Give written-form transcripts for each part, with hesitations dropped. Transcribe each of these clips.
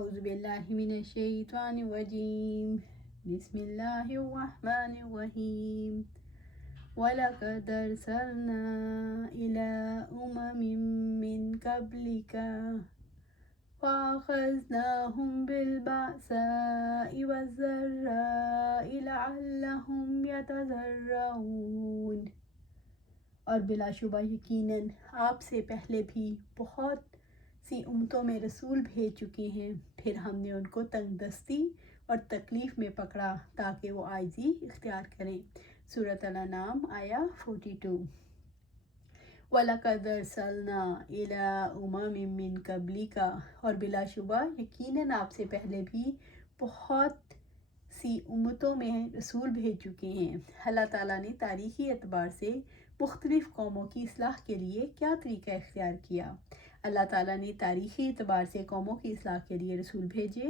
أعوذ بالله من الشيطان الرجيم بسم الله الرحمن الرحيم ولقد أرسلنا إلى من قبلك فأخذناهم بالبأساء والضراء لعلهم يتضرعون۔ اور بلا شبہ یقیناً آپ سے پہلے بھی بہت سی امتوں میں رسول بھیج چکے ہیں، پھر ہم نے ان کو تنگ دستی اور تکلیف میں پکڑا تاکہ وہ عاجزی اختیار کریں۔ سورۃ الانعام آیا 42۔ وَلَقَدْ أَرْسَلْنَا إِلَىٰ مِن قَبْلِكَ، اور بلا شبہ یقیناً آپ سے پہلے بھی بہت سی امتوں میں رسول بھیج چکے ہیں۔ اللہ تعالیٰ نے تاریخی اعتبار سے مختلف قوموں کی اصلاح کے لیے کیا طریقہ اختیار کیا؟ اللہ تعالیٰ نے تاریخی اعتبار سے قوموں کی اصلاح کے لیے رسول بھیجے۔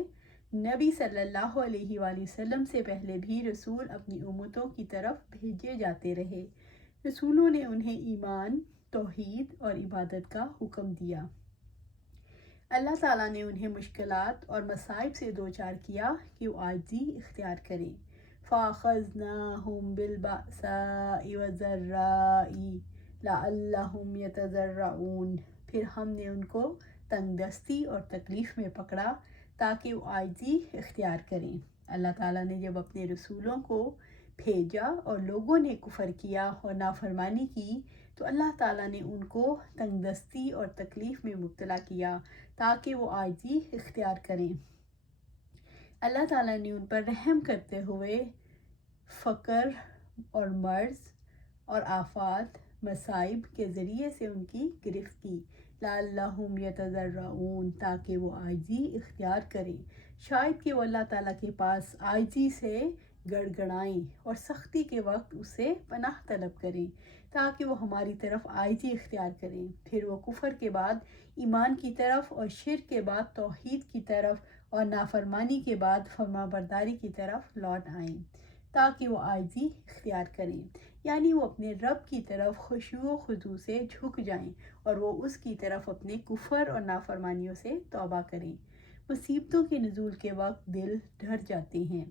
نبی صلی اللہ علیہ وآلہ وسلم سے پہلے بھی رسول اپنی امتوں کی طرف بھیجے جاتے رہے۔ رسولوں نے انہیں ایمان، توحید اور عبادت کا حکم دیا۔ اللہ تعالیٰ نے انہیں مشکلات اور مصائب سے دوچار کیا کہ وہ عاجزی اختیار کریں۔ فَأَخَذْنَاهُمْ بِالْبَأْسَاءِ وَالضَّرَّاءِ لَعَلَّهُمْ يَتَضَرَّعُونَ، پھر ہم نے ان کو تنگ دستی اور تکلیف میں پکڑا تاکہ وہ عاجزی اختیار کریں۔ اللہ تعالیٰ نے جب اپنے رسولوں کو بھیجا اور لوگوں نے کفر کیا اور نافرمانی کی تو اللہ تعالیٰ نے ان کو تنگ دستی اور تکلیف میں مبتلا کیا تاکہ وہ عاجزی اختیار کریں۔ اللہ تعالیٰ نے ان پر رحم کرتے ہوئے فقر اور مرض اور آفات، مصائب کے ذریعے سے ان کی گرفت کی۔ لَعَلَّهُمْ يَتَضَرَّعُونَ، تاکہ وہ عاجزی اختیار کریں، شاید کہ وہ اللہ تعالیٰ کے پاس عاجزی سے گڑ گڑائیں اور سختی کے وقت اسے پناہ طلب کریں تاکہ وہ ہماری طرف عاجزی اختیار کریں، پھر وہ کفر کے بعد ایمان کی طرف اور شرک کے بعد توحید کی طرف اور نافرمانی کے بعد فرمانبرداری کی طرف لوٹ آئیں تاکہ وہ عاجزی اختیار کریں، یعنی وہ اپنے رب کی طرف خشوع و خضوع سے جھک جائیں اور وہ اس کی طرف اپنے کفر اور نافرمانیوں سے توبہ کریں۔ مصیبتوں کے نزول کے وقت دل ڈر جاتے ہیں۔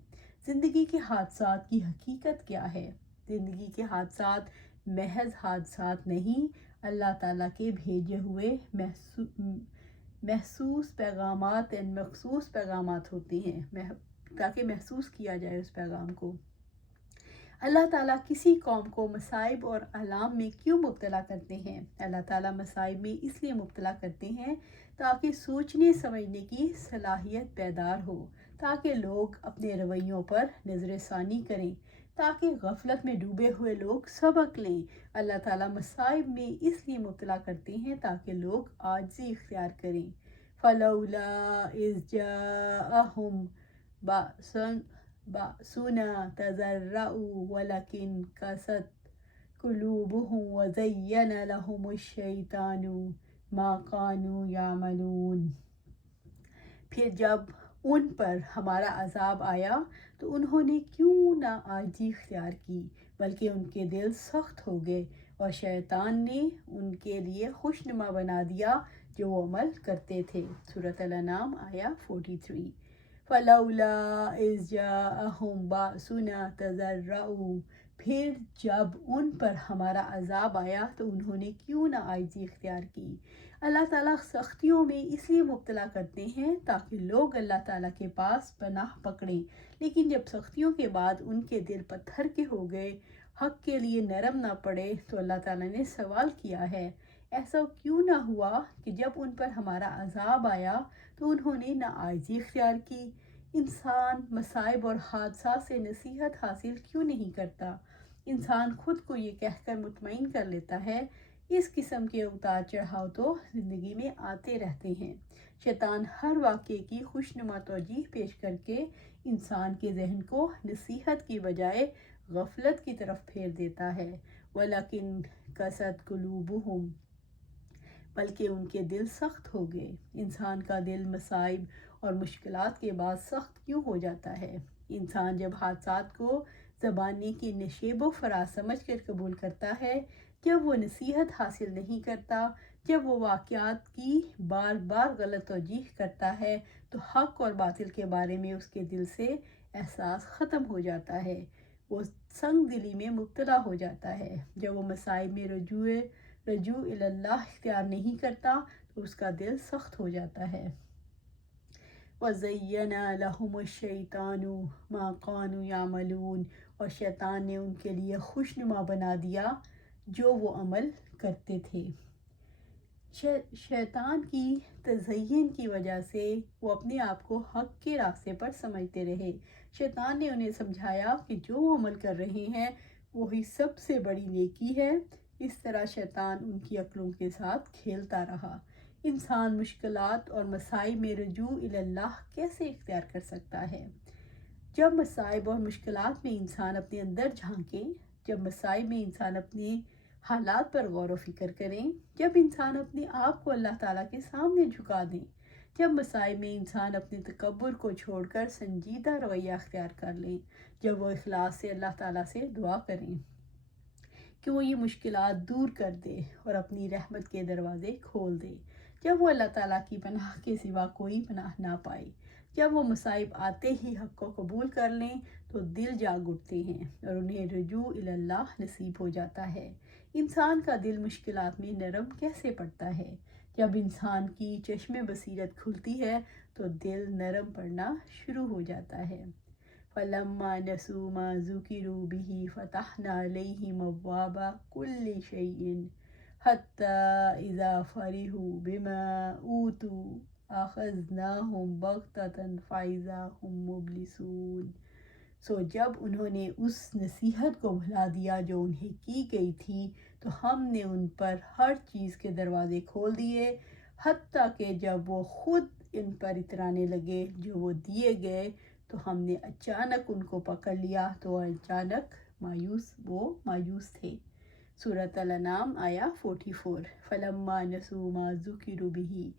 زندگی کے حادثات کی حقیقت کیا ہے؟ زندگی کے حادثات محض حادثات نہیں، اللہ تعالیٰ کے بھیجے ہوئے محسوس پیغامات مخصوص پیغامات ہوتے ہیں تاکہ محسوس کیا جائے اس پیغام کو۔ اللہ تعالیٰ کسی قوم کو مصائب اور آلام میں کیوں مبتلا کرتے ہیں؟ اللہ تعالیٰ مصائب میں اس لیے مبتلا کرتے ہیں تاکہ سوچنے سمجھنے کی صلاحیت بیدار ہو، تاکہ لوگ اپنے رویوں پر نظر ثانی کریں، تاکہ غفلت میں ڈوبے ہوئے لوگ سبق لیں۔ اللہ تعالیٰ مصائب میں اس لیے مبتلا کرتے ہیں تاکہ لوگ عاجزی اختیار کریں۔ فَلَوْلَا إِذْ جَاءَهُمْ بَأْسُنَا تَضَرَّعُوا وَلَكِنْ قَسَتْ قُلُوبُهُمْ وَزَيَّنَ لَهُمُ الشَّيْطَانُ مَا كَانُوا يَعْمَلُونَ، پھر جب ان پر ہمارا عذاب آیا تو انہوں نے کیوں نہ عاجزی اختیار کی بلکہ ان کے دل سخت ہو گئے اور شیطان نے ان کے لیے خوشنما بنا دیا جو وہ عمل کرتے تھے۔ سورۃ الانعام آیا 43۔ فَلَوْلَا إِذْ جَاءَهُمْ بَأْسُنَا تَضَرَّعُوا، پھر جب ان پر ہمارا عذاب آیا تو انہوں نے کیوں نہ عاجزی اختیار کی۔ اللہ تعالیٰ سختیوں میں اس لیے مبتلا کرتے ہیں تاکہ لوگ اللہ تعالیٰ کے پاس پناہ پکڑیں، لیکن جب سختیوں کے بعد ان کے دل پتھر کے ہو گئے، حق کے لیے نرم نہ پڑے تو اللہ تعالیٰ نے سوال کیا ہے، ایسا کیوں نہ ہوا کہ جب ان پر ہمارا عذاب آیا تو انہوں نے نہ عاجزی اختیار کی؟ انسان مصائب اور حادثات سے نصیحت حاصل کیوں نہیں کرتا؟ انسان خود کو یہ کہہ کر مطمئن کر لیتا ہے، اس قسم کے اتار چڑھاؤ تو زندگی میں آتے رہتے ہیں۔ شیطان ہر واقعے کی خوشنما توجیہ پیش کر کے انسان کے ذہن کو نصیحت کی بجائے غفلت کی طرف پھیر دیتا ہے۔ وَلَكِنْ قَسَتْ قُلُوبُهُمْ، بلکہ ان کے دل سخت ہو گئے۔ انسان کا دل مصائب اور مشکلات کے بعد سخت کیوں ہو جاتا ہے؟ انسان جب حادثات کو زبانی کی نشیب و فراز سمجھ کر قبول کرتا ہے، جب وہ نصیحت حاصل نہیں کرتا، جب وہ واقعات کی بار بار غلط توجیہ کرتا ہے تو حق اور باطل کے بارے میں اس کے دل سے احساس ختم ہو جاتا ہے، وہ سنگ دلی میں مبتلا ہو جاتا ہے۔ جب وہ مصائب میں رجوع اللہ اختیار نہیں کرتا تو اس کا دل سخت ہو جاتا ہے۔ وَزَيَّنَ لَهُمُ الشَّيْطَانُ مَا كَانُوا يَعْمَلُونَ، اور شیطان نے ان کے لیے خوشنما بنا دیا جو وہ عمل کرتے تھے۔ شیطان کی تزئین کی وجہ سے وہ اپنے آپ کو حق کے راستے پر سمجھتے رہے۔ شیطان نے انہیں سمجھایا کہ جو وہ عمل کر رہے ہیں وہی سب سے بڑی نیکی ہے۔ اس طرح شیطان ان کی عقلوں کے ساتھ کھیلتا رہا۔ انسان مشکلات اور مصائب میں رجوع اللہ کیسے اختیار کر سکتا ہے؟ جب مصائب اور مشکلات میں انسان اپنے اندر جھانکے، جب مصائب میں انسان اپنے حالات پر غور و فکر کریں، جب انسان اپنے آپ کو اللہ تعالیٰ کے سامنے جھکا دیں، جب مصائب میں انسان اپنے تکبر کو چھوڑ کر سنجیدہ رویہ اختیار کر لیں، جب وہ اخلاص سے اللہ تعالیٰ سے دعا کریں کہ وہ یہ مشکلات دور کر دے اور اپنی رحمت کے دروازے کھول دے، جب وہ اللہ تعالیٰ کی پناہ کے سوا کوئی پناہ نہ پائے، جب وہ مصائب آتے ہی حق کو قبول کر لیں تو دل جاگ اٹھتے ہیں اور انہیں رجوع اللہ نصیب ہو جاتا ہے۔ انسان کا دل مشکلات میں نرم کیسے پڑتا ہے؟ جب انسان کی چشم بصیرت کھلتی ہے تو دل نرم پڑنا شروع ہو جاتا ہے۔ فَلَمَّا نَسُوا مَا ذُكِرُوا بِهِ فَتَحْنَا عَلَيْهِمْ أَبْوَابَ كُلِّ شَيْءٍ حَتَّى إِذَا فَرِحُوا بِمَا أُوتُوا أَخَذْنَاهُمْ بَغْتَةً فَإِذَا هُمْ مُبْلِسُونَ۔ جب انہوں نے اس نصیحت کو بھلا دیا جو انہیں کی گئی تھی تو ہم نے ان پر ہر چیز کے دروازے کھول دیے، حتیٰ کہ جب وہ خود ان پر اترانے لگے جو وہ دیے گئے تو ہم نے اچانک ان کو پکڑ لیا تو اچانک مایوس تھے۔ سورۃ الانعام آیا 44۔ فَلَمَّا نَسُوا مَا ذُكِرُوا بِهِ،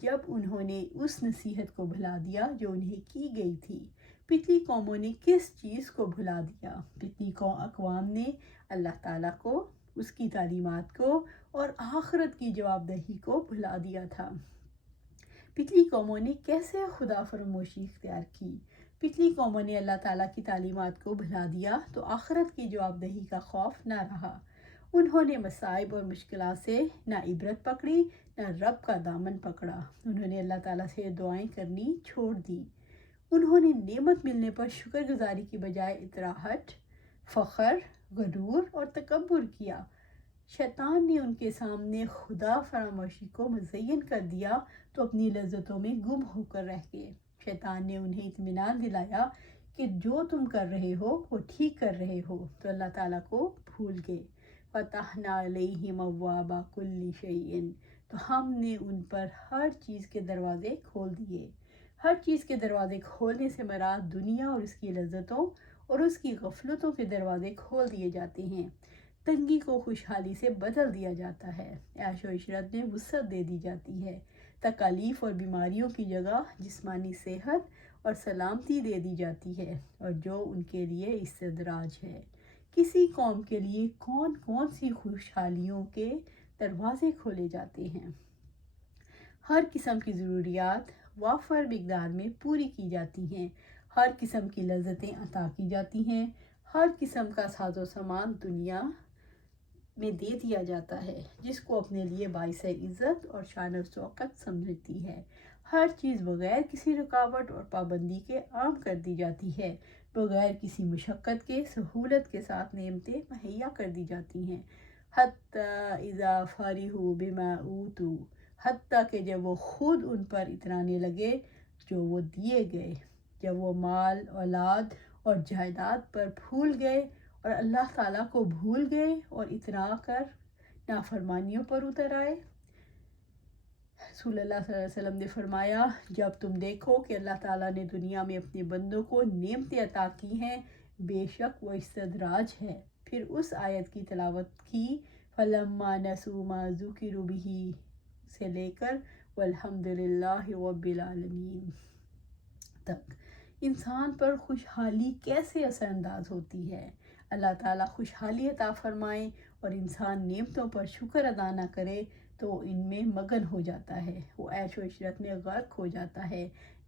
جب انہوں نے اس نصیحت کو بھلا دیا جو انہیں کی گئی تھی۔ پچھلی قوموں نے کس چیز کو بھلا دیا؟ پچھلی اقوام نے اللہ تعالیٰ کو، اس کی تعلیمات کو اور آخرت کی جواب دہی کو بھلا دیا تھا۔ پچھلی قوموں نے کیسے خدا فراموشی اختیار کی؟ پچھلی قوموں نے اللہ تعالیٰ کی تعلیمات کو بھلا دیا تو آخرت کی جواب دہی کا خوف نہ رہا۔ انہوں نے مصائب اور مشکلات سے نہ عبرت پکڑی نہ رب کا دامن پکڑا۔ انہوں نے اللہ تعالیٰ سے دعائیں کرنی چھوڑ دی۔ انہوں نے نعمت ملنے پر شکر گزاری کی بجائے اطراحت، فخر، غرور اور تکبر کیا۔ شیطان نے ان کے سامنے خدا فراموشی کو مزین کر دیا تو اپنی لذتوں میں گم ہو کر رہ گئے۔ شیطان نے انہیں اطمینان دلایا کہ جو تم کر رہے ہو وہ ٹھیک کر رہے ہو تو اللہ تعالیٰ کو بھول گئے۔ فَتَحْنَا عَلَيْهِمْ أَبْوَابَ كُلِّ شَيْءٍ، تو ہم نے ان پر ہر چیز کے دروازے کھول دیے۔ ہر چیز کے دروازے کھولنے سے مراد دنیا اور اس کی لذتوں اور اس کی غفلتوں کے دروازے کھول دیے جاتے ہیں۔ تنگی کو خوشحالی سے بدل دیا جاتا ہے، عیش و عشرت میں وسعت دے دی جاتی ہے، تکالیف اور بیماریوں کی جگہ جسمانی صحت اور سلامتی دے دی جاتی ہے، اور جو ان کے لیے استدراج ہے۔ کسی قوم کے لیے کون کون سی خوشحالیوں کے دروازے کھولے جاتے ہیں؟ ہر قسم کی ضروریات وافر مقدار میں پوری کی جاتی ہیں، ہر قسم کی لذتیں عطا کی جاتی ہیں، ہر قسم کا ساز و سامان دنیا میں دے دیا جاتا ہے جس کو اپنے لیے باعث عزت اور شان و شوکت سمجھتی ہے۔ ہر چیز بغیر کسی رکاوٹ اور پابندی کے عام کر دی جاتی ہے، بغیر کسی مشقت کے سہولت کے ساتھ نعمتیں مہیا کر دی جاتی ہیں۔ حَتَّى إِذَا فَرِحُوا بِمَا أُوتُوا، حتیٰ کہ جب وہ خود ان پر اترانے لگے جو وہ دیے گئے، جب وہ مال، اولاد اور جائیداد پر پھول گئے اور اللہ تعالیٰ کو بھول گئے اور اترا کر نافرمانیوں پر اتر آئے۔ رسول اللہ صلی اللہ علیہ وسلم نے فرمایا، جب تم دیکھو کہ اللہ تعالیٰ نے دنیا میں اپنے بندوں کو نعمتیں عطا کی ہیں، بے شک وہ استدراج ہے۔ پھر اس آیت کی تلاوت کی، فَلَمَّا نَسُوا مَا ذُكِرُوا بِهِ سے لے کر وَالْحَمْدُلِلَّهِ رَبِّ الْعَالَمِينَ تک۔ انسان پر خوشحالی کیسے اثر انداز ہوتی ہے؟ اللہ تعالیٰ خوشحالی عطا فرمائے اور انسان نعمتوں پر شکر ادا نہ کرے تو ان میں مگن ہو جاتا ہے، وہ عیش و عشرت میں غرق ہو جاتا ہے،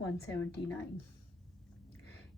179।